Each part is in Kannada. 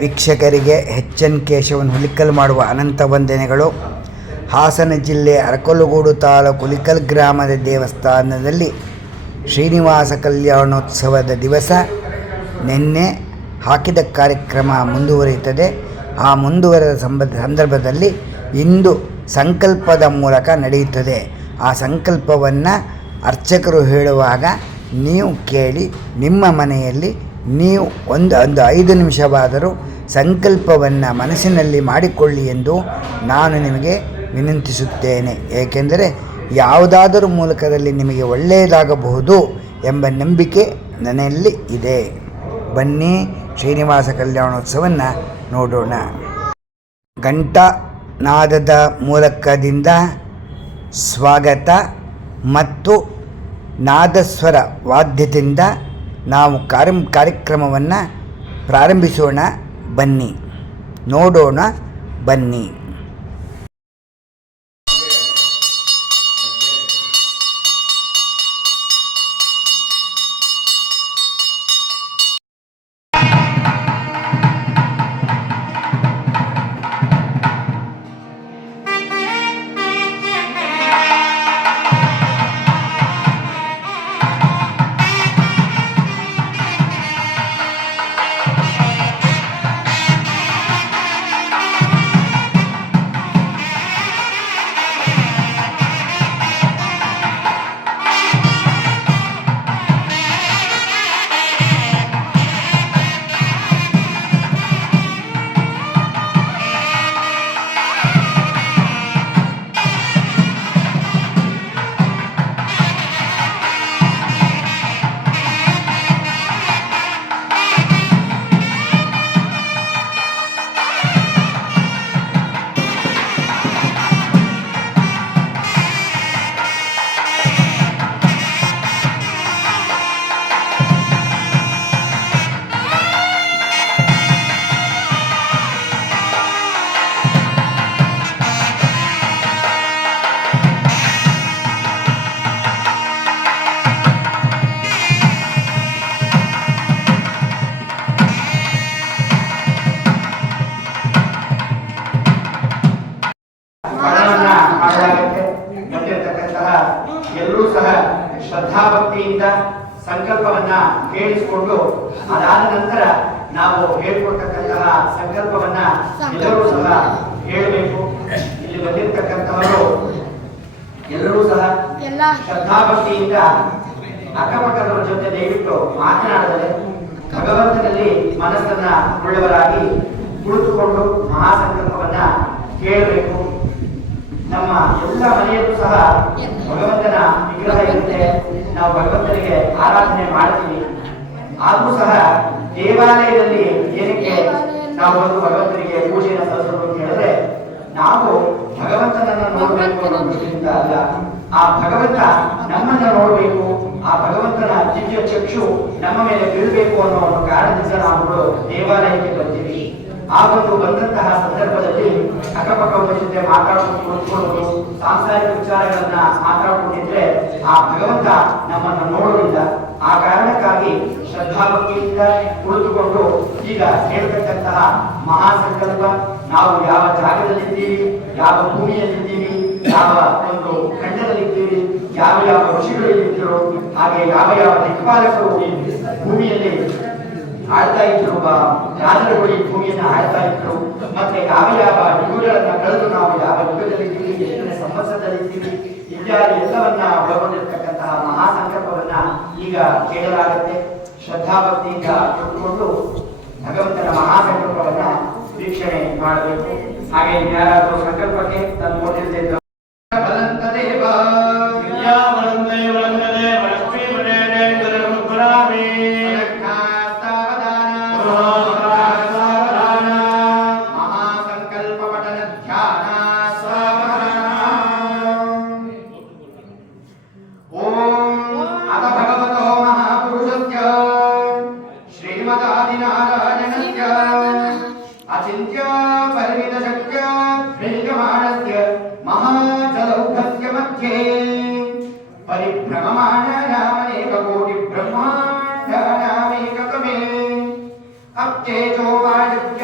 ವೀಕ್ಷಕರಿಗೆ ಎಚ್.ಎನ್. ಕೇಶವನ್ ಹುಲಿಕಲ್ ಮಾಡುವ ಅನಂತ ವಂದನೆಗಳು. ಹಾಸನ ಜಿಲ್ಲೆ ಅರಕಲಗೂಡು ತಾಲೂಕು ಹುಲಿಕಲ್ ಗ್ರಾಮದ ದೇವಸ್ಥಾನದಲ್ಲಿ ಶ್ರೀನಿವಾಸ ಕಲ್ಯಾಣೋತ್ಸವದ ದಿವಸ ನಿನ್ನೆ ಹಾಕಿದ ಕಾರ್ಯಕ್ರಮ ಮುಂದುವರಿಯುತ್ತದೆ. ಆ ಮುಂದುವರೆದ ಸಂದರ್ಭದಲ್ಲಿ ಇಂದು ಸಂಕಲ್ಪದ ಮೂಲಕ ನಡೆಯುತ್ತದೆ. ಆ ಸಂಕಲ್ಪವನ್ನು ಅರ್ಚಕರು ಹೇಳುವಾಗ ನೀವು ಕೇಳಿ ನಿಮ್ಮ ಮನೆಯಲ್ಲಿ ನೀವು ಒಂದು 5 ನಿಮಿಷವಾದರೂ ಸಂಕಲ್ಪವನ್ನು ಮನಸ್ಸಿನಲ್ಲಿ ಮಾಡಿಕೊಳ್ಳಿ ಎಂದು ನಾನು ನಿಮಗೆ ವಿನಂತಿಸುತ್ತೇನೆ. ಏಕೆಂದರೆ ಯಾವುದಾದರೂ ಮೂಲಕದಲ್ಲಿ ನಿಮಗೆ ಒಳ್ಳೆಯದಾಗಬಹುದು ಎಂಬ ನಂಬಿಕೆ ನನ್ನಲ್ಲಿ ಇದೆ. ಬನ್ನಿ ಶ್ರೀನಿವಾಸ ಕಲ್ಯಾಣೋತ್ಸವವನ್ನು ನೋಡೋಣ. ಘಂಟಾನಾದದ ಮೂಲಕದಿಂದ ಸ್ವಾಗತ ಮತ್ತು ನಾದಸ್ವರ ವಾದ್ಯದಿಂದ ನಾವು ಕಾರ್ಯಕ್ರಮವನ್ನು ಪ್ರಾರಂಭಿಸೋಣ. ಬನ್ನಿ ನೋಡೋಣ. ಬನ್ನಿ. ಎಲ್ಲರೂ ಸಹ ಶ್ರದ್ಧಾಭಕ್ತಿಯಿಂದ ಸಂಕಲ್ಪವನ್ನ ಕೇಳಿಸಿಕೊಂಡು ಅದಾದ ನಂತರ ನಾವು ಹೇಳ್ಕೊಡ್ತಕ್ಕಂತಹ ಸಂಕಲ್ಪವನ್ನ ಎಲ್ಲರೂ ಸಹ ಹೇಳಬೇಕು. ಇಲ್ಲಿ ಬಂದಿರತಕ್ಕಂಥವರು ಎಲ್ಲರೂ ಸಹ ಶ್ರದ್ಧಾಭಕ್ತಿಯಿಂದ ಅಕ್ಕಪಕ್ಕದವರ ಜೊತೆ ದಯವಿಟ್ಟು ಮಾತನಾಡದೆ ಭಗವಂತನಲ್ಲಿ ಮನಸ್ಸನ್ನ ಉಳ್ಳವರಾಗಿ ಕುಳಿತುಕೊಂಡು ಮಹಾಸಂಕಲ್ಪವನ್ನ ಕೇಳಬೇಕು. ನಮ್ಮ ಎಲ್ಲ ಮನೆಯಲ್ಲೂ ಸಹ ಭಗವಂತನ ವಿಗ್ರಹ ಇರುತ್ತೆ. ನಾವು ಭಗವಂತನಿಗೆ ಆರಾಧನೆ ಮಾಡ್ತೀವಿ. ಆದರೂ ಸಹ ದೇವಾಲಯದಲ್ಲಿ ಏನಕ್ಕೆ ನಾವು ಒಂದು ಭಗವಂತನಿಗೆ ಪೂಜೆಯನ್ನು ಸಲ್ಲಿಸೋದು ಅಂತ ಹೇಳಿದ್ರೆ ನಾವು ಭಗವಂತನನ್ನು ನೋಡಬೇಕು ಅನ್ನೋ ದೃಷ್ಟಿಯಿಂದ ಅಲ್ಲ, ಆ ಭಗವಂತ ನಮ್ಮನ್ನ ನೋಡಬೇಕು, ಆ ಭಗವಂತನ ದಿವ್ಯ ಚಕ್ಷು ನಮ್ಮ ಮೇಲೆ ಬೀಳಬೇಕು ಅನ್ನೋ ಒಂದು ಕಾರಣದಿಂದ ನಾವು ದೇವಾಲಯಕ್ಕೆ ಬರ್ತೀವಿ. ಆ ಒಂದು ಬಂದಂತಹ ಸಂದರ್ಭದಲ್ಲಿ ಅಕ್ಕಪಕ್ಕದ ಜೊತೆ ಮಾತಾಡ್ಕೊಂಡು ಕೂತ್ಕೊಳ್ಳೋದು, ಸಾಂಸಾರಿಕ ವಿಚಾರಗಳನ್ನ ಮಾತಾಡ್ಕೊಂಡಿದ್ರೆ ಆ ಭಗವಂತ ನಮ್ಮನ್ನು ನೋಡೋದಿಲ್ಲ. ಆ ಕಾರಣಕ್ಕಾಗಿ ಶ್ರದ್ಧಾಭಕ್ತಿಯಿಂದ ಕುಳಿತುಕೊಂಡು ಈಗ ಹೇಳ್ತಕ್ಕಂತಹ ಮಹಾಸಂಕಲ್ಪ, ನಾವು ಯಾವ ಜಾಗದಲ್ಲಿದ್ದೀವಿ, ಯಾವ ಭೂಮಿಯಲ್ಲಿದ್ದೀವಿ, ಯಾವ ಒಂದು ಖಂಡದಲ್ಲಿದ್ದೀವಿ, ಯಾವ ಯಾವ ಋಷಿಗಳು ಇದ್ದರು, ಹಾಗೆ ಯಾವ ಯಾವ ದಿಕ್ಪಾಲಕರು ಭೂಮಿಯಲ್ಲಿ ಆಳ್ತಾ ಇದ್ರು, ರಾಜರುಗಳು ಈ ಭೂಮಿಯನ್ನ ಆಳ್ತಾ ಇದ್ರು, ಮತ್ತೆ ಯಾವ ಯಾವ ಯುಗಗಳನ್ನ ಕಳೆದು ನಾವು ಯಾವ ಯುಗದಲ್ಲಿದ್ದೀವಿ, ಎಷ್ಟನೇ ಸಂವತ್ಸರದಲ್ಲಿದ್ದೀವಿ ಇತ್ಯಾದಿ ಎಲ್ಲವನ್ನ ಒಳಗೊಂಡಿರ್ತಕ್ಕಂತಹ ಮಹಾಸಂಕಲ್ಪವನ್ನ ಈಗ ಕೇಳಲಾಗುತ್ತೆ. ಶ್ರದ್ಧಾಭಕ್ತಿಯಿಂದ ಕುಳಿತುಕೊಂಡು ಭಗವಂತನ ಮಹಾಸಂಕಲ್ಪವನ್ನ ವೀಕ್ಷಣೆ ಮಾಡಬೇಕು. ಹಾಗೆ ಯಾರಾದರೂ ಸಂಕಲ್ಪಕ್ಕೆ ತನ್ನ ಓದಿಲ್ಲದೆ अचिंत्य परिमित शक्य भेदमानस्य महाजलौघस्य मध्ये परिभ्रममाणानामनेक कोटि ब्रह्माण्डानामेकतमे अप्तेजो वायुव्य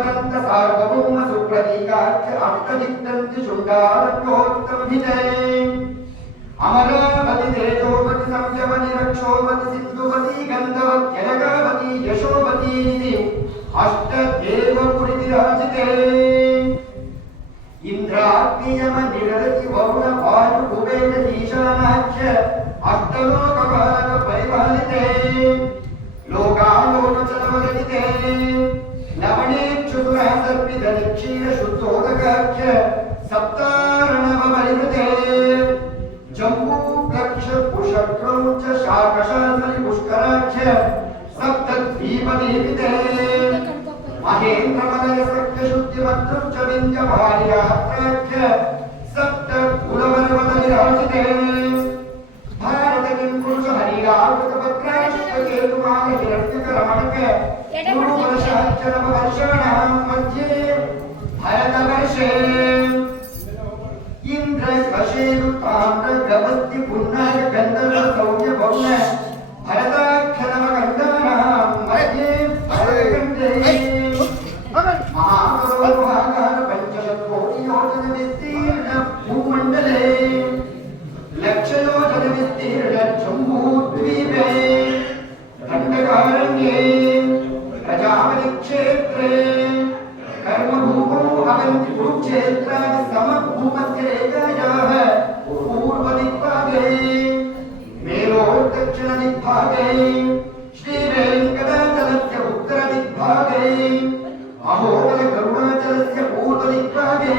विश्वदंत सार्वभौम सुप्रतीकाख्य अष्टदिक्तंति शुंडारकोत्तंभिते अमरावति तेजोवति संयमनि रक्षोवति सिंधुवति गंधवति जनकावति यशोवति अष्टदेवपुरी विराजिते इंद्राग्नियम निरति वरुण वायु कुबेर ईशानाख्य अष्टलोकपालक परिपालिते लोकालोकचलवदलिते लवणेक्षुसुरा सर्पित निक्षीर शुद्धोदकाख्य सप्तारणवपरिवृते जम्बू प्लक्ष पुषक्रौच शाकशाद्वलि पुष्कराख्य सप्तद्वीपदीपिते महेन्द्रमलय सख्य शुद्धिमद्रुच्च विन्द्य भार्यात्राख्य सप्तकुलवरवदलिराजिते भारत किं पुरुष हरिरावृतपत्राश्वकेतुमान हिरण्यकरमणक गुरुवर्षाच्चरवर्षाणां मध्ये भरतवर्षे इंद्र वशेरु ताम्र गवस्ति पुन्नाग गंधर्व सौर्य भौम भरताक्षरमकण्डानां मध्ये भरतकण्ठे महाकरोभागान पंचशतकोटियोजन विस्तीर्ण भूमण्डले लक्षयोजन विस्तीर्ण जम्बूद्वीपे खण्डकारण्ये प्रजापति क्षेत्रे कर्मभूमौ अवन्ति कुरुक्षेत्रादि समभूमस्य रेखायाः पूर्वदिक्पागे मेरोर्दक्षिणदिक्भागे श्रीवेङ्कटाचलस्य उत्तरदिक्भागे अहोबल करुणाचलस्य पूर्वदिक्भागे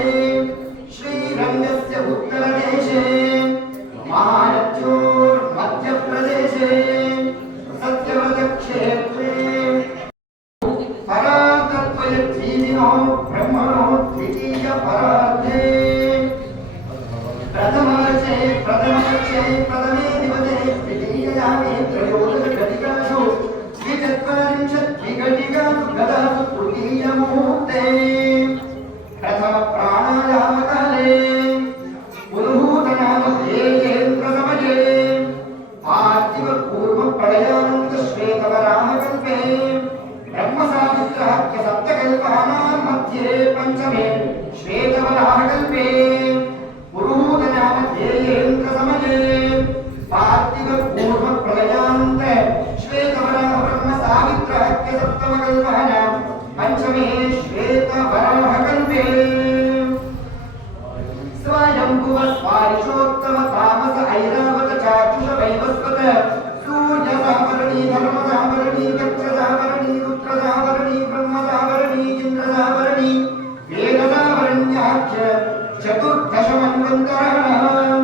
श्रीरङ्गस्य उत्तरदेशे महानद्योर्मध्यप्रदेशे सत्यव्रतक्षेत्रे परातत्त्वयद्वीदिनो ब्रह्मणो द्वितीय परार्धे प्रथमवर्षे प्रथमे दिवसे द्वितीययामे त्रयोदशघटिकासु द्विचत्वारिंशद्विघटिकासु गदासु तृतीयमुहूर्ते प्रथमप्राणायामकाले पुरुहूतनामध्येन्द्रसमये पार्थिवपूर्वप्रलयानन्तश्वेतवराहकल्पे ब्रह्मसावित्राख्य सप्तकल्पानां मध्ये पंचमे श्वेतवराहकल्पे पुरुहूतनामध्येन्द्रसमये पार्थिवपूर्वप्रलयानन्त श्वेतवराह ब्रह्मसावित्राख्य सप्तमकल्पानां पंचमे श्वेतवराहकल्पे स्वयंभुव स्वारिषोत्तम तामस ऐरावत चाक्षुष वैवस्वत सूर्य सावरणी धर्म सावरणी गच्छ सावरणी रुद्र सावरणी ब्रह्म सावरणी इंद्र सावरणी वेद सावरण्याख्य चतुर्दश मन्वन्तराणां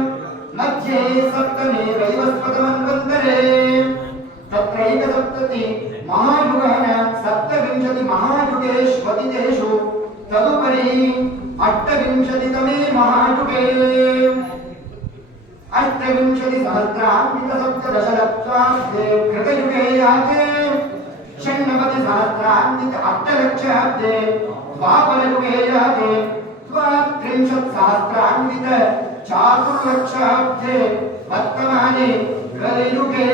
मध्ये सप्तमे वैवस्वत मन्वन्तरे तत्रैक सप्तति महायुगानां सप्तविंशति महायुगेष्वतितेषु तदुपरि अष्टविंशतितमे महायुगे अष्टविंशतिसहस्रान्वितसप्तदशलक्षाब्दे कृतयुगे याते षण्णवतिसहस्रान्वित अष्टलक्षाब्दे द्वापरयुगे याते द्वात्रिंशत्सहस्रान्वित चातुर्लक्षाब्दे वर्तमाने कलियुगे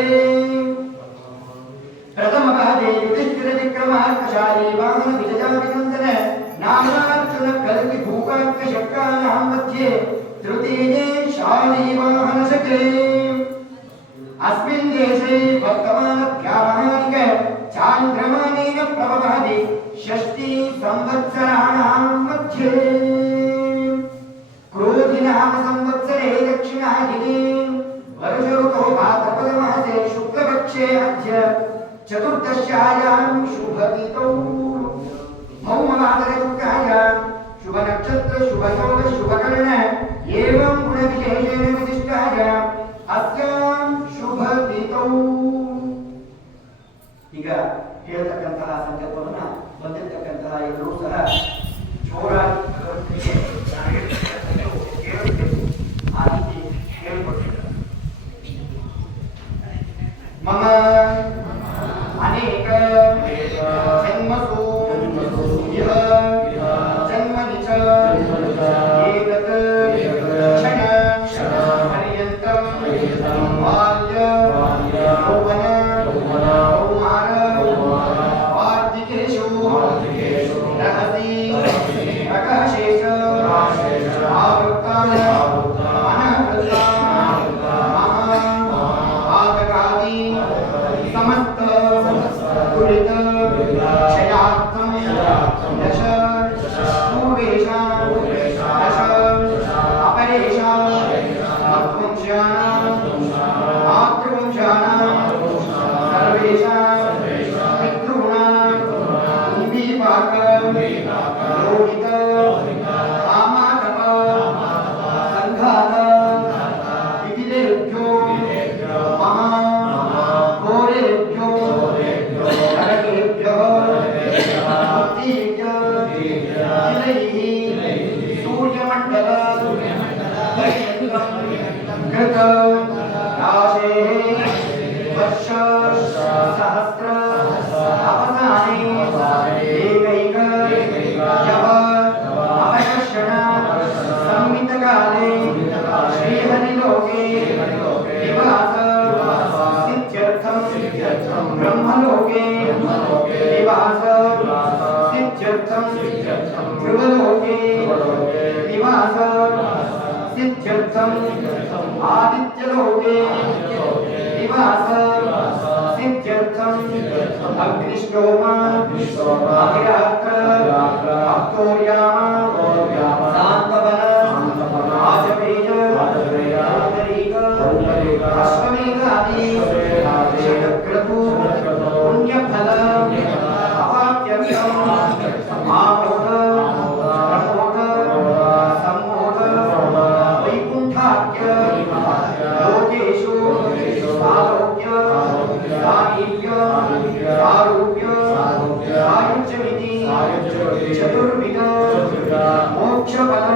प्रथमपादे युधिष्ठिरविक्रमार्कशाली वामन विजयाभिनन्दन नागार्जुन कल्कि भूपार्क शक्राणां मध्ये तृतीये शालीवाहनशके अस्मिन् देशे वर्तमानव्यावहारिक चान्द्रमानेन प्रभवादि षष्टि संवत्सराणां मध्ये क्रोधिनाम संवत्सरे दक्षिणायने वर्षऋतौ भाद्रपदमासे शुक्लपक्षे अद्य चतुर्दश्यायां शुभतिथौ भौमवादरयुक्तायां शुभनक्षत्र शुभयोग शुभकर्ण एवं गुणविशेषेण विशिष्टायाम् अस्यां शुभतिथौ ಈಗ ಹೇಳ್ತಕ್ಕಂತಹ ಸಂಕಲ್ಪವನ್ನು ಬಂದಿರತಕ್ಕಂತಹ ಎಲ್ಲರೂ ಸಹ ಜೋರಾಗಿ ಆ ರೀತಿ ಹೇಳ್ಕೊಡ್ತಿದ್ದಾರೆ. ಮಮ ಅನೇಕ ಜನ್ಮಸು ಇಹ ಜನ್ಮನಿ ಚ ಏತತ್ ಕ್ಷಣ ಪರ್ಯಂತಂ ಬಾಲ್ಯ ಯೌವನ ಕೌಮಾರ ವಾರ್ಧಿಕೇಷು रहसि प्रकाशेश आवृत्तानि अनावृत्तानि महापातकादि समस्त दुरित क्षयार्थं दश पूर्वेषां दश अपरेषां मध्वंशानां मातृवंशानां सर्वेषां पितॄणां विपाक लोहित कामातप संघात विविधेभ्यो महाघोरेभ्यो नरकेभ्यः मुक्तिभ्यः सूर्यमण्डल कृत राशेः वर्ष सहस्र अवसाने एकैक यव अपकर्षण संमितकाले श्रीहरिलोके निवास सिद्ध्यर्थं ब्रह्मलोके निवास सिद्ध्यर्थं ध्रुवलोके निवास सिद्ध्यर्थं आदित्यलोके निवास सिद्ध्यर्थं अग्निष्टोम अग्निरात्र अक्तोर्याम शान्तवन आजपेय औदरीक अश्वमेधादि षड्क्रतु पुण्यफल अवाप्यर्थं आमोद प्रमोद सम्मोद वैकुण्ठाख्य लोकेषु आलोक्य सामीप्य सारूप्य सायुज्यमिति चतुर्विध मोक्षफल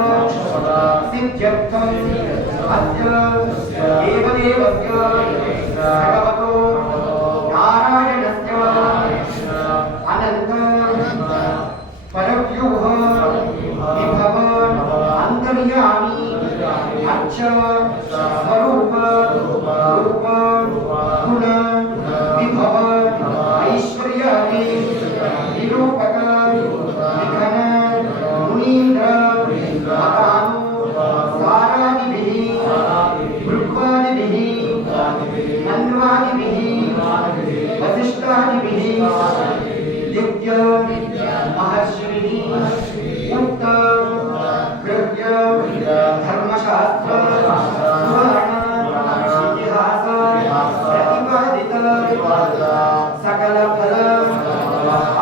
सिद्ध्यर्थं अद्य देवदेवस्य भगवतो नारायणस्य अनन्त परव्यूह विभव अन्तर्यामी अच्छ स्वरूप रूप गुण विभव ऐश्वर्यादि निरूपक निधन मुनीन्द्र अतानु सारादिभिः भृग्वादिभिः मन्वादिभिः वसिष्ठादिभिः दिव्य महर्षिभिः उक्त गृह्य धर्मशास्त्र पुराण इतिहास प्रतिपादित सकल फल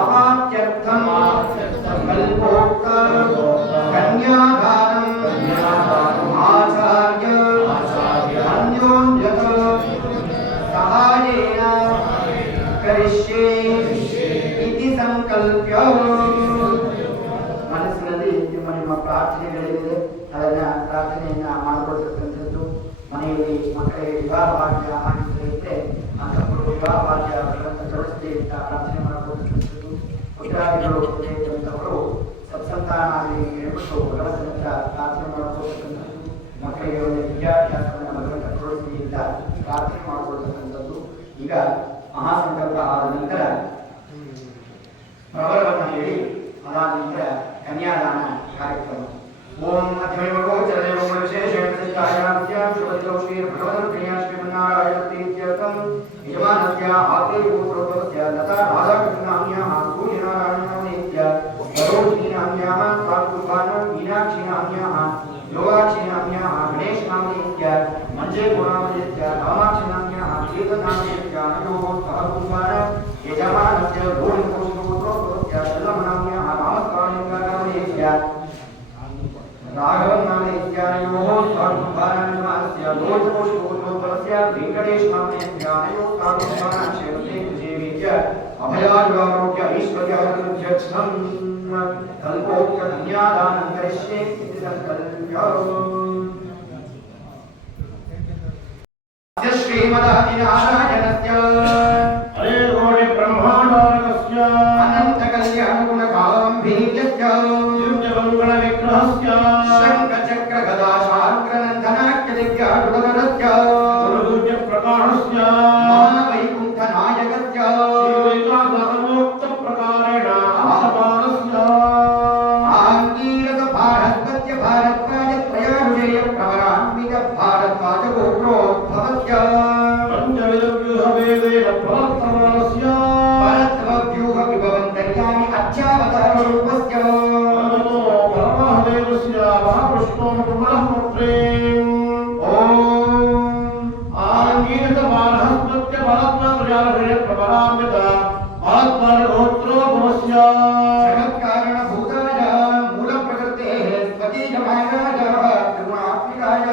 अवाप्त्यर्थं कल्पोक्त कन्यादानं आचार्य अन्योन्यत सहायेन करिष्ये इति संकल्प्य ಮನಸ್ಸಿನಲ್ಲಿ ನಿಮ್ಮ ಪ್ರಾರ್ಥನೆಗಳಿದೆ ಅದನ್ನ ಪ್ರಾರ್ಥನೆಯನ್ನ ಮಾಡಿಕೊಳ್ತಕ್ಕಂಥದ್ದು ಮನೆಯಲ್ಲಿ ಮಕ್ಕಳಿಗೆ ವಿವಾಹ ಭಾಗ್ಯ ಆಗಿದ್ದರೆ ಅಂತವರು ವಿವಾಹ ಭಾಗ್ಯ ಕಳಿಸಲಿ ಅಂತ ಪ್ರಾರ್ಥನೆ ಮಾಡಿಕೊಳ್ತಕ್ಕಂಥದ್ದು ಪುತ್ರಾದಿಗಳು ಇರುವಂಥವರು ಸತ್ಸಂತಾನಾದಿ ಹೇಳ್ಬಿಟ್ಟು ಭಗವಂತನ ಪ್ರಾರ್ಥನೆ ಮಾಡಿಕೊಳ್ತಕ್ಕಂಥದ್ದು ಮಕ್ಕಳಿಗೆ ಒಂದು ವಿದ್ಯಾಭ್ಯಾಸವನ್ನು ಭಗವಂತ ಕೊಡಿಸಲಿ ಅಂತ ಪ್ರಾರ್ಥನೆ ಮಾಡಿಕೊಳ್ತಕ್ಕಂಥದ್ದು ಈಗ ಮಹಾಸಂಕಲ್ಪ ಆದ ನಂತರ ಪ್ರಬಲವನ್ನು ಹೇಳಿ ಅದಾದ ನಂತರ कन्यादान कार्यक्रम ओम अध्ययनमगो चरदेव विशेषेण सिद्धायात्यां शुभद्रौष्टे भगवतं प्रियाश्रीमन्नारायणतीत्यर्थं यजमानस्य आते पुत्रोत्तमस्य लता राधाकृष्णनाम्याः सूर्यनारायणनाम्यस्य सरोजिनीनाम्याः स्वात्कुम्भानं मीनाक्षीनाम्याः योगाक्षीनाम्याः गणेशनाम्यस्य मञ्जेगुणामयस्य कामाक्षीनाम्याः चेतनाम्यस्य अनयोः सहकुम्भानं यजमानस्य भूरिपुरुषपुत्रोत्तमस्य शल्लमनाम्याः राघवन नाम इत्यादयोः स्वात्कुम्भानान्यस्य दोषपोषकोत्तमस्य वेंकटेश नाम इत्यादयोः स्वात्कुम्भानाक्षेत्रे विजयवीर्य अभयाद्वारोग्य ऐश्वर्यार्थं कल्पोक्त कन्यादानं करिष्ये इति संकल्प्य श्रीमदादिनारायणस्य हरे गोणे ब्रह्माण्डारकस्य अनंत कल्याणगुणकाम्भीर्यस्य दिव्यमङ्गलविग्रहस्य शङ्खचक्र गदा शार्ङ्गनन्दनाख्य दिव्यागुणगणस्य गुरुप्रकाशस्य महावैकुण्ठनायकस्य श्रीवैकुण्ठनामोक्तप्रकारेण आसमानस्य स्वरूपस्य नमो परमहदेवस्य महाविष्णो ब्रह्मपुत्रें ॐ आंगीरक बालहस्पत्य महात्मा प्रजालभृत प्रबलाम्बित महात्मा गोत्रो भवस्य जगत्कारण भूताय मूल प्रकृतेः स्वकीयमायाय त्रिगुणात्मिकाय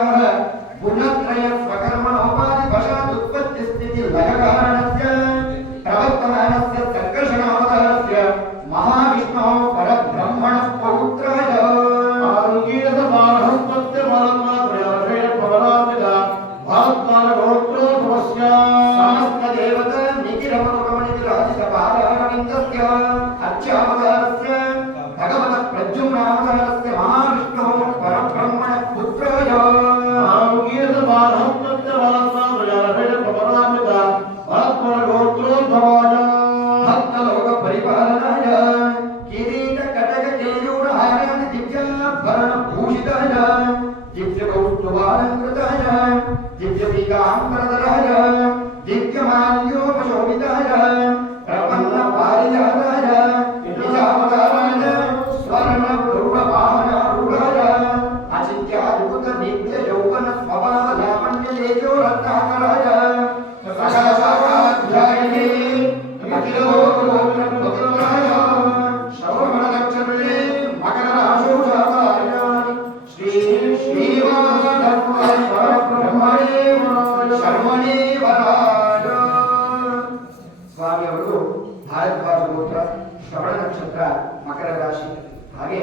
गुणत्रय स्वकर्मणोपाधि वशात् उत्पत्ति स्थिति लय कारणस्य प्रवर्तमानस्य संकर्षणावतारस्य महाविष्णोः परब्रह्मणः पौत्राय आंगीरक बालहस्पत्य महात्मा प्रजालभृत प्रबलाम्बित महात्मा गोत्रो भवस्य समस्त देवता निखिलमनुगमनिखिलाजितपादारविन्दस्य अर्च्यावतारस्य भगवतः प्रद्युम्नावतारस्य महाविष्णोः परब्रह्मणः पुत्राय आंगीरक बालहस्पत्य महात्मा प्रजालभृत प्रबलाम्बित महात्मा गोत्रो भवस्य भक्तलोकपरिपालनाय किरीटकटककेयूरहाराणि दिव्याभरणभूषिताय दिव्यकौस्तुभालङ्कृताय दिव्यपीताम्बरधराय दिव्यमाल्योपशोभिताय प्रपन्नपारिजाताय निजावताराय स्वर्णगरुडवाहनारूढाय अचिन्त्याद्भुतनित्ययौवनस्वभावलावण्यतेजोरत्नाकराय सकलशाखाध्यायिने अखिलोकगोत्रपुत्राय श्रवणनक्षत्रे मकरराशोजाताय श्रीनिवासाय परब्रह्मणे शर्मणे वराय ಸ್ವಾಮಿಯವರು ಭಾರದ್ವಾಜ ಗೋತ್ರ ಶ್ರವಣ ನಕ್ಷತ್ರ ಮಕರ ರಾಶಿ ಹಾಗೆ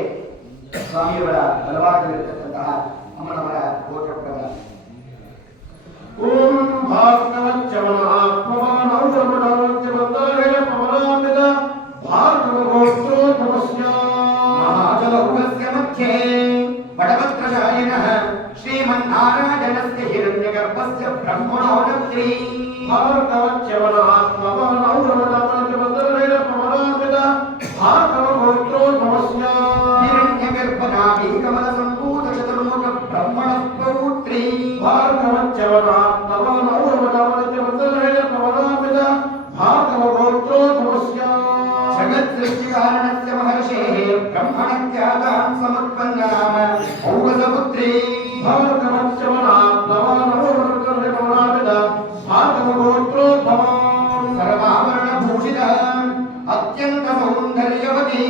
ಸ್ವಾಮಿಯವರ ಬಲವಾಗಿರತಕ್ಕಂತಹ ಅಮ್ಮನವರ ಗೋತ್ರ ಪ್ರಕಾರ ಓಂ ಭಾಸ್ಕರಚ್ಚವನಾತ್ಮವಾನೌಷಧಮನವತ್ಯವಂತರೇಣ ಪವನಾಮಿತ ಭಾರ್ಗವಗೋತ್ರೋ ನಮಸ್ಯ ಮಹಾಜಲಹುಗಸ್ಯ ಮಧ್ಯೆ ಬಡವತ್ರಶಾಲಿನಃ ಶ್ರೀಮನ್ನಾರಾಯಣಸ್ಯ ಹಿರಣ್ಯಗರ್ಭಸ್ಯ ಬ್ರಹ್ಮಣೋ ನತ್ರಿ ಭಾರ್ಗವಚ್ಚವನಾತ್ಮವಾನೌಷಧಮನವತ್ಯವಂತರೇಣ ಪವನಾಮಿತ ಭಾರ್ಗವಗೋತ್ರೋ ನಮಸ್ಯ ಹಿರಣ್ಯಗರ್ಭನಾಭಿ ಕಮಲ ಸಂಭೂತ ಚತುರ್ಮುಖ ಬ್ರಹ್ಮಣಃ ಪೌತ್ರಿ ಭಾರ್ಗವಚ್ಚವನಾತ್ಮವಾನೌಷಧಮನವತ್ಯವಂತರೇಣ ಪವನಾಮಿತ ಭಾರ್ಗವಗೋತ್ರೋ ನಮಸ್ಯ जगत्सृष्टिकारणस्य महर्षेः ब्रह्मणत्यागां समुत्पन्ननाम औगसपुत्री भार्गवच्चवनात्मवानववर्गर्हे पवनामित भार्गवगोत्रोद्भवाम् सर्वाभरणभूषिता अत्यन्तसौन्दर्यवती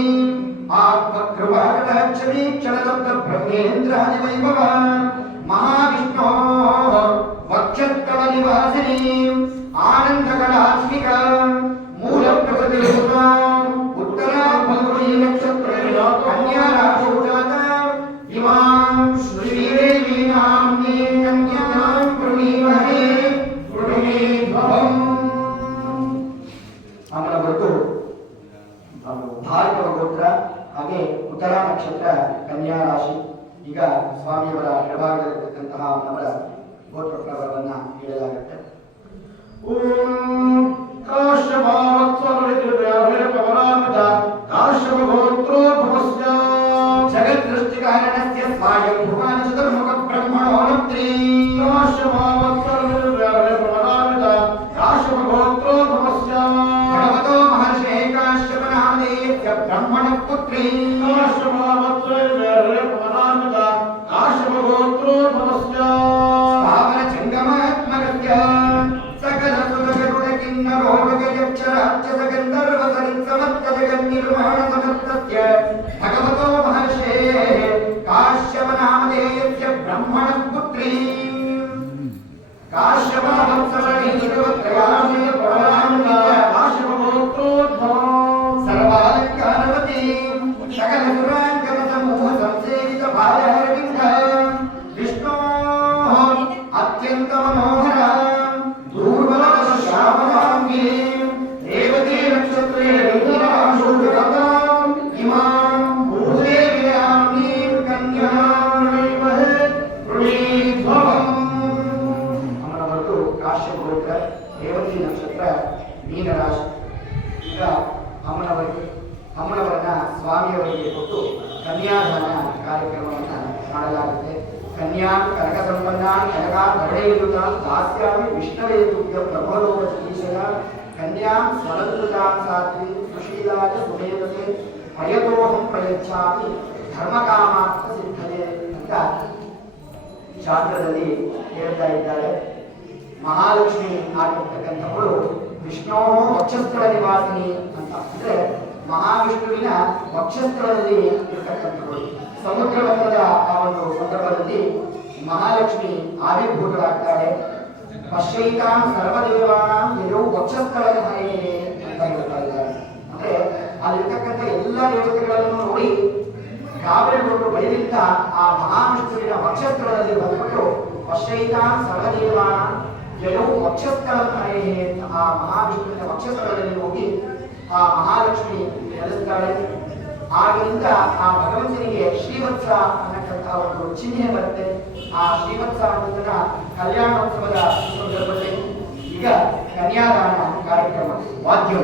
आत्मकृपाकटाक्षवीक्षणलब्धब्रह्मेन्द्रादिवैभव महाविष्णोः वक्षस्थलनिवासिनी आनन्दकलात्मिका मूलप्रकृतिरूपा उत्तरा फल्गुणी नक्षत्रेण कन्याराशौ जाता इमां श्रीदेवीनाम्नीं कन्यां प्रणीमहे प्रणीध्वम् ಅಮರವರ್ತು ಭಾರ್ಗವ ಗೋತ್ರ ಹಾಗೆ ಉತ್ತರ ನಕ್ಷತ್ರ ಕನ್ಯಾ ರಾಶಿ. ಈಗ ಸ್ವಾಮಿಯವರ ಎಡಭಾಗದಲ್ಲಿರತಕ್ಕಂತಹ ಅಮ್ಮನವರ ಗೋತ್ರ ಪ್ರಭಾವವನ್ನು ಹೇಳಲಾಗುತ್ತೆ. ಓಂ ಕಾಶ್ಯಪಾವತ್ಸವರಿತಿರ್ಯಾಹೇ ಪವನಾಮಿತ ಕಾಶ್ಯಪಗೋತ್ರೋದ್ಭವಸ್ಯ ಜಗತ್ಸೃಷ್ಟಿಕಾರಣಸ್ಯ ಸ್ವಯಂಭುವಾನ ಚತುರ್ಮುಖ ಬ್ರಹ್ಮಣೋ ನತ್ರಿ ಕಾಶ್ಯಪಾವತ್ಸವರಿತಿರ್ಯಾಹೇ ಪವನಾಮಿತ ಕಾಶ್ಯಪಗೋತ್ರೋದ್ಭವಸ್ಯ ಭಗವತೋ ಮಹರ್ಷೇ ಕಾಶ್ಯಪನಾಮಧೇಯಸ್ಯ ಬ್ರಹ್ಮಣಃ ಪುತ್ರಿ ಕಾಶ್ಯಪಾವತ್ಸವರಿತಿರ್ಯಾಹೇ ಪವನಾಮಿತ ಕಾಶ್ಯಪಗೋತ್ರೋದ್ಭವಸ್ಯ ಸ್ಥಾವರ ಜಂಗಮಾತ್ಮಕಸ್ಯ ಸಕಲ ಸುರಗರುಡ ಕಿನ್ನರೋಗಯಕ್ಷರಾಕ್ಷಸ ಗಂಧರ್ವ ಸರಿತ್ಸಮಸ್ತ ಜಗನ್ನಿರ್ಮಾಣ ಸಮಸ್ತಸ್ಯ ಭಗವತೋ ಮಹರ್ಷೇ ಕಾಶ್ಯಪನಾಮಧೇಯಸ್ಯ ಬ್ರಹ್ಮಣಃ ಪುತ್ರಿ ಕಾಶ್ಯಪವತ್ಸವರಿತಿರ್ಯಾಹೇ ಪವನಾಮಿತ ಕಾಶ್ಯಪಗೋತ್ರೋದ್ಭವಂ ಸರ್ವಾಲಂಕಾರವತಿ ಸಕಲ ಸುರಾಂಗನ ಸಮೂಹ ಸಂಸೇವಿತ ಬಾಲಹರವಿಂದ ವಿಷ್ಣೋ ಅತ್ಯಂತ ಮನೋಹರ ದುರ್ಬಲ ಶ್ಯಾಮಲಾಂಗಿ ರೇವತಿ ನಕ್ಷತ್ರೇ ಇಮಾಂ ಭೂದೇವ್ಯಾಂ ನೀಂ ಕನ್ಯಾಂ ಪ್ರಣೀಮಹೇ ಪ್ರಣೀಧ್ವಂ. ಅಮರವರ್ತು ಕಾಶ್ಯಪ ಗೋತ್ರ ರೇವತಿ ನಕ್ಷತ್ರ ಮೀನರಾಶಿ. ಈಗ ಅಮ್ಮನವರನ್ನ ಸ್ವಾಮಿಯವರಿಗೆ ಕೊಟ್ಟು ಕನ್ಯಾದಾನ ಕಾರ್ಯಕ್ರಮವನ್ನು ಮಾಡಲಾಗುತ್ತೆ. ಕನ್ಯಾ ಕನಕ ಸಂಪನ್ನ ಕನಕಾ ಧರಣೆಯುತ ದಾಸ್ಯಾಮಿ ವಿಷ್ಣವೇ ತುಭ್ಯಂ ಪ್ರಭೋಲೋಕ ಶ್ರೀಶಯ ಕನ್ಯಾ ಸ್ವಲಂಕೃತಾಂ ಸಾತ್ವಿ ಸುಶೀಲಾಯ ಸುಮೇಧಸೆ ಪ್ರಯತೋಹಂ ಪ್ರಯಚ್ಛಾಮಿ ಧರ್ಮಕಾಮಾರ್ಥ ಸಿದ್ಧತೆ ಅಂತ ಶಾಸ್ತ್ರದಲ್ಲಿ ಹೇಳ್ತಾ ಇದ್ದಾರೆ. ಮಹಾಲಕ್ಷ್ಮಿ ಆಗಿರ್ತಕ್ಕಂಥವಳು ವಿಷ್ಣು ವಕ್ಷಸ್ಥಳ ನಿವಾಸಿನಿ ಅಂತ, ಅಂದ್ರೆ ಮಹಾವಿಷ್ಣುವಿನ ವಕ್ಷಸ್ಥಳದಲ್ಲಿ ಇರ್ತಕ್ಕಂಥವಳು. ಸಮುದ್ರ ಮಟ್ಟದ ಆ ಒಂದು ಸಂದರ್ಭದಲ್ಲಿ ಮಹಾಲಕ್ಷ್ಮಿ ಆವಿರ್ಭೂತರಾಗ್ತಾಳೆ. ಪಶ್ಯೈತಾಂ ಸರ್ವದೇವಾನಾಂ ಯಯೌ ವಕ್ಷಸ್ಥಳದ ಹರೆಯೇ ಅಂತ ಹೇಳ್ತಾ ಇದ್ದಾರೆ. ಅಂದ್ರೆ ಅಲ್ಲಿರ್ತಕ್ಕಂಥ ಎಲ್ಲ ದೇವತೆಗಳನ್ನು ನೋಡಿ ಗಾಬರಿಗೊಂಡು ಬಯಲಿದ್ದ ಆ ಮಹಾವಿಷ್ಣುವಿನ ವಕ್ಷಸ್ಥಳದಲ್ಲಿ ಬಂದ್ಬಿಟ್ಟು ಪಶ್ಯೈತಾಂ ಸರ್ವದೇವಾನಾಂ ಯಯೌ ವಕ್ಷಸ್ಥಳದ ಹರೆಯೇ ಅಂತ ಆ ಮಹಾವಿಷ್ಣುವಿನ ವಕ್ಷಸ್ಥಳದಲ್ಲಿ ಹೋಗಿ ಆ ಮಹಾಲಕ್ಷ್ಮಿ ನೆಲೆಸ್ತಾಳೆ. ಆಗಿನಿಂದ ಆ ಭಗವಂತನಿಗೆ ಶ್ರೀವತ್ಸ ಅನ್ನತಕ್ಕಂಥ ಒಂದು ಚಿಹ್ನೆ ಬರುತ್ತೆ. ಆ ಶ್ರೀವತ್ಸ ಅನ್ನೋದನ್ನ ಕಲ್ಯಾಣೋತ್ಸವದ ಸಂದರ್ಭದಲ್ಲಿ ಈಗ ಕನ್ಯಾದಾನ ಕಾರ್ಯಕ್ರಮ ವಾದ್ಯ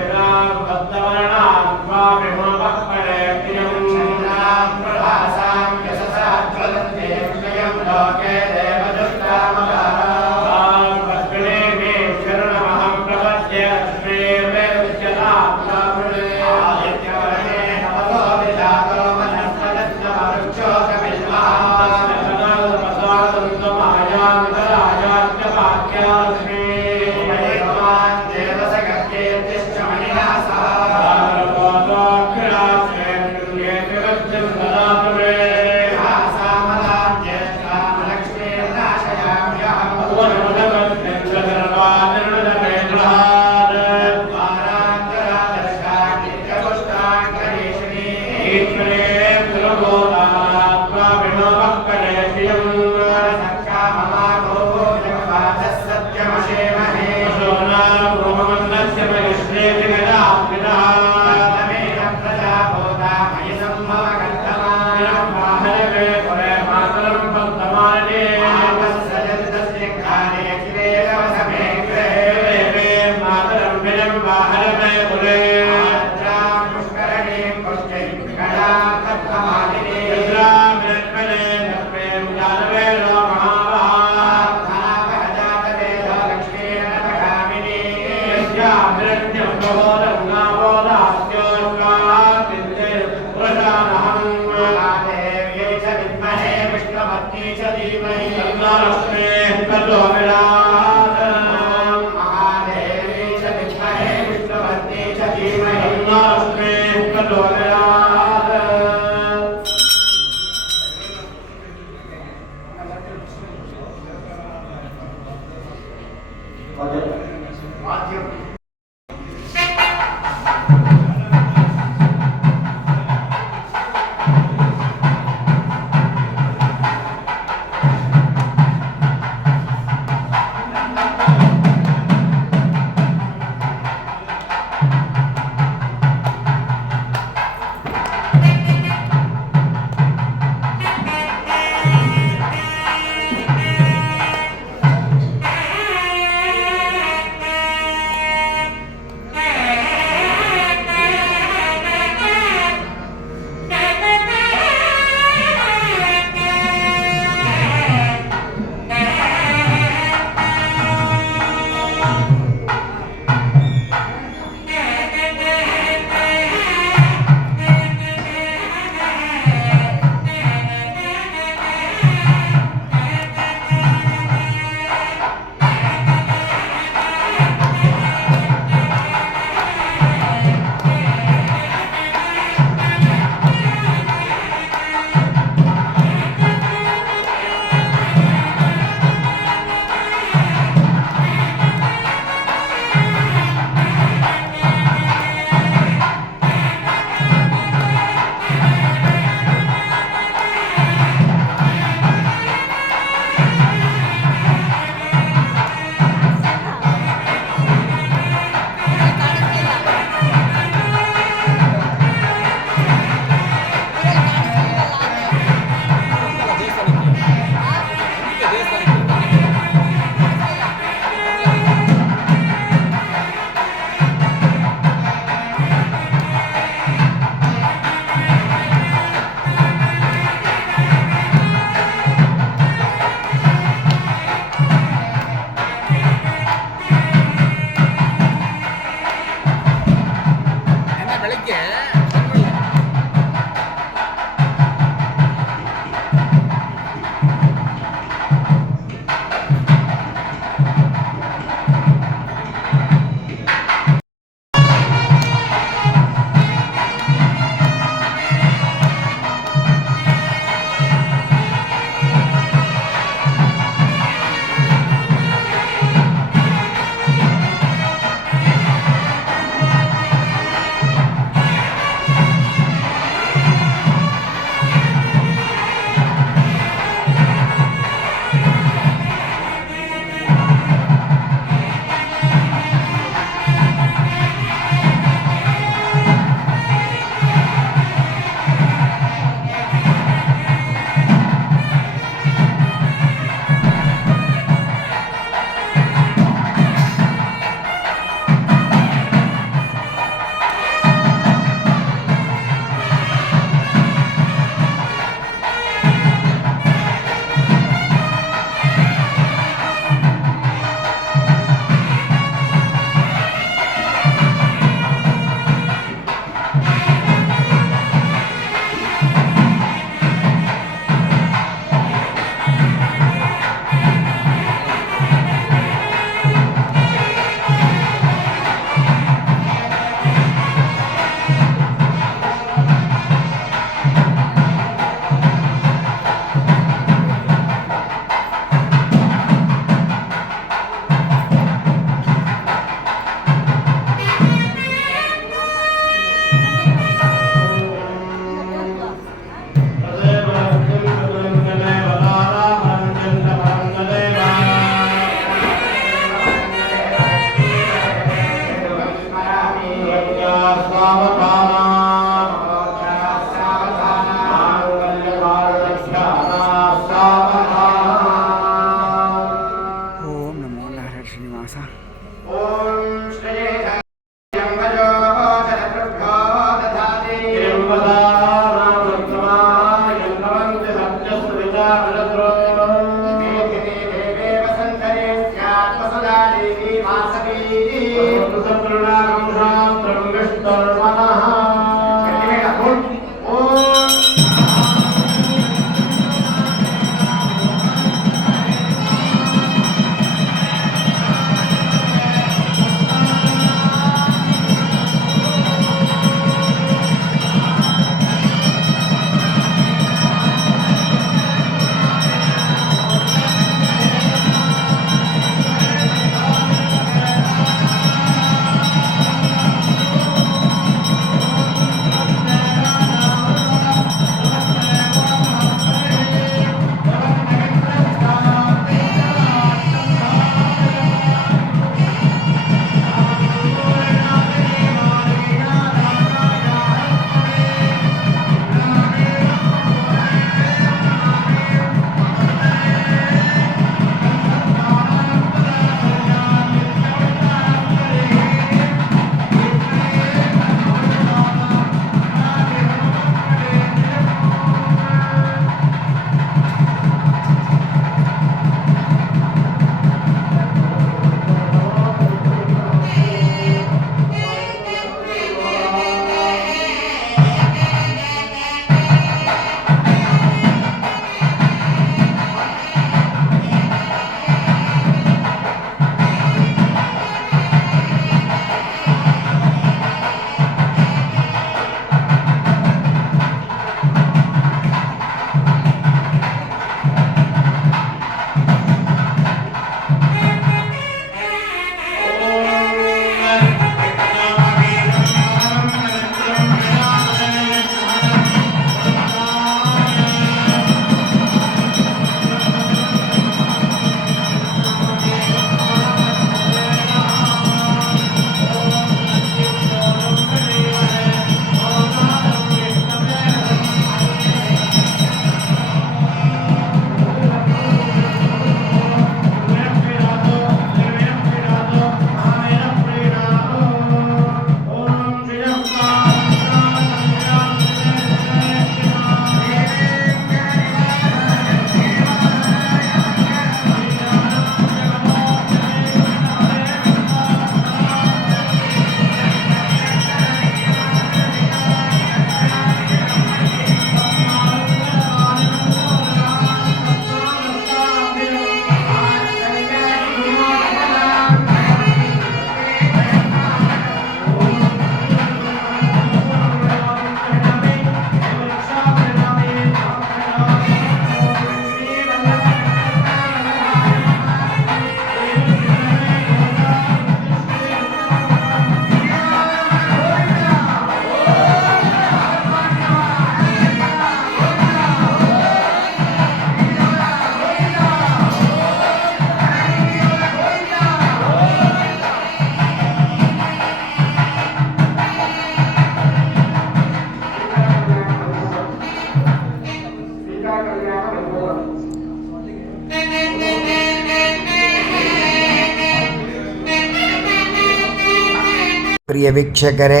ಪ್ರಿಯ ವೀಕ್ಷಕರೇ,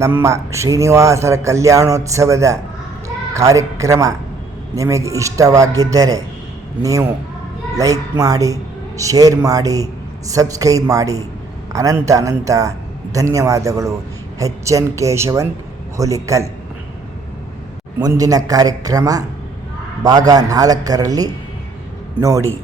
ನಮ್ಮ ಶ್ರೀನಿವಾಸರ ಕಲ್ಯಾಣೋತ್ಸವದ ಕಾರ್ಯಕ್ರಮ ನಿಮಗೆ ಇಷ್ಟವಾಗಿದ್ದರೆ ನೀವು ಲೈಕ್ ಮಾಡಿ, ಶೇರ್ ಮಾಡಿ, ಸಬ್ಸ್ಕ್ರೈಬ್ ಮಾಡಿ. ಅನಂತ ಅನಂತ ಧನ್ಯವಾದಗಳು. ಎನ್ ಕೇಶವನ್ ಹುಲಿಕಲ್. ಮುಂದಿನ ಕಾರ್ಯಕ್ರಮ ಭಾಗ 4ರಲ್ಲಿ ನೋಡಿ.